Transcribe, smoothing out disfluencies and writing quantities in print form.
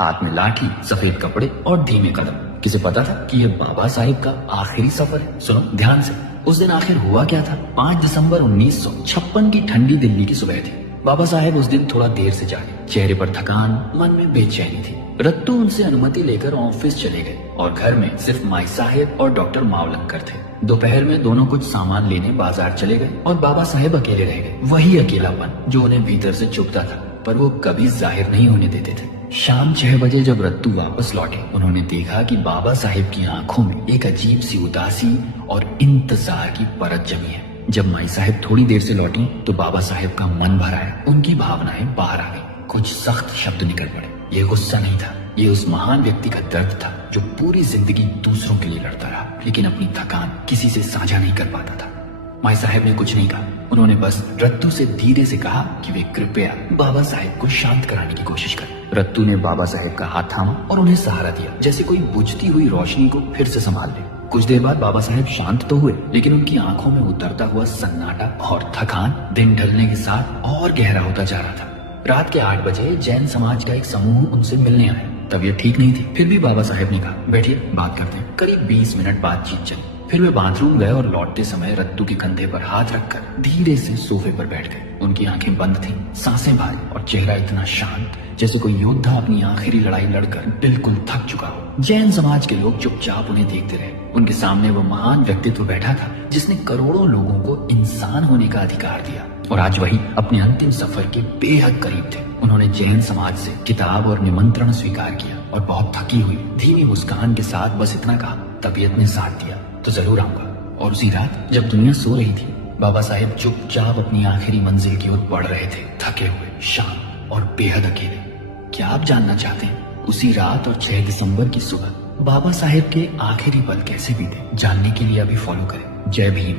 हाथ में लाठी, सफेद कपड़े और धीमे कदम। किसे पता था कि यह बाबा साहिब का आखिरी सफर है? सुनो ध्यान से। उस दिन आखिर हुआ क्या था? 5 दिसंबर 1956 की ठंडी दिल्ली की सुबह थी। बाबा साहेब उस दिन थोड़ा देर से जागे। चेहरे पर थकान, मन में बेचैनी थी। रत्तू उनसे अनुमति लेकर ऑफिस चले गए और घर में सिर्फ माई साहेब और डॉक्टर मावलंकर थे। दोपहर में दोनों कुछ सामान लेने बाजार चले गए और बाबा साहेब अकेले रह गए। वही अकेलापन जो उन्हें भीतर से चुभता था, पर वो कभी जाहिर नहीं होने देते थे। शाम 6 बजे जब रत्तू वापस लौटे, उन्होंने देखा कि बाबा साहेब की आंखों में एक अजीब सी उदासी और इंतजार की परत जमी है। जब माई साहेब थोड़ी देर से लौटी तो बाबा साहेब का मन भर आया। उनकी भावनाएं बाहर आ गई। कुछ सख्त शब्द निकल पड़े। ये गुस्सा नहीं था, ये उस महान व्यक्ति का दर्द था जो पूरी जिंदगी दूसरों के लिए लड़ता रहा, लेकिन अपनी थकान किसी से साझा नहीं कर पाता था। माई साहेब ने कुछ नहीं कहा। उन्होंने बस रत्तू से धीरे से कहा कि वे कृपया बाबा साहेब को शांत कराने की कोशिश करें। रत्तू ने बाबा साहेब का हाथ थामा और उन्हें सहारा दिया, जैसे कोई बुझती हुई रोशनी को फिर से संभाल ले। कुछ देर बाद बाबा साहेब शांत तो हुए, लेकिन उनकी आंखों में उतरता हुआ सन्नाटा और थकान दिन ढलने के साथ और गहरा होता जा रहा था। रात के 8 बजे जैन समाज का एक समूह उनसे मिलने आया। तबीयत ठीक नहीं थी, फिर भी बाबा साहेब ने कहा, बैठिए बात करते हैं। करीब 20 मिनट बातचीत चली। फिर वे बाथरूम गए और लौटते समय रत्तू के कंधे पर हाथ रखकर धीरे से सोफे पर बैठ गए। उनकी आंखें बंद थीं, सांसें भारी और चेहरा इतना शांत जैसे कोई योद्धा अपनी आखिरी लड़ाई लड़कर बिल्कुल थक चुका हो। जैन समाज के लोग चुपचाप उन्हें देखते रहे। उनके सामने वो महान व्यक्तित्व बैठा था जिसने करोड़ों लोगों को इंसान होने का अधिकार दिया, और आज वही अपने अंतिम सफर के बेहद करीब थे। उन्होंने जैन समाज से किताब और निमंत्रण स्वीकार किया और बहुत थकी हुई धीमी मुस्कान के साथ बस इतना कहा, तबीयत ने साथ दिया तो जरूर आऊंगा। और उसी रात जब दुनिया सो रही थी, बाबा साहेब चुपचाप अपनी आखिरी मंजिल की ओर बढ़ रहे थे, थके हुए, शांत और बेहद अकेले। क्या आप जानना चाहते हैं उसी रात और 6 दिसंबर की सुबह बाबा साहेब के आखिरी पल कैसे बीते? जानने के लिए अभी फॉलो करें। जय भीम।